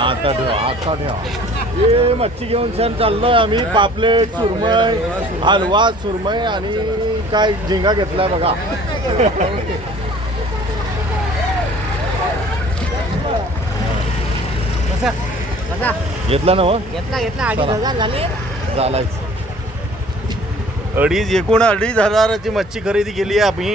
आता ठेवा हे मच्छी घेऊन छान चाललोय आम्ही. पापलेट, सुरमई, हलवा, सुरमई आणि काय झिंगा घेतलाय बघा. घेतला ना? घेतला 2,500 झाले. चालायच. एकूण 2,500ची मच्छी खरेदी केली आहे आम्ही.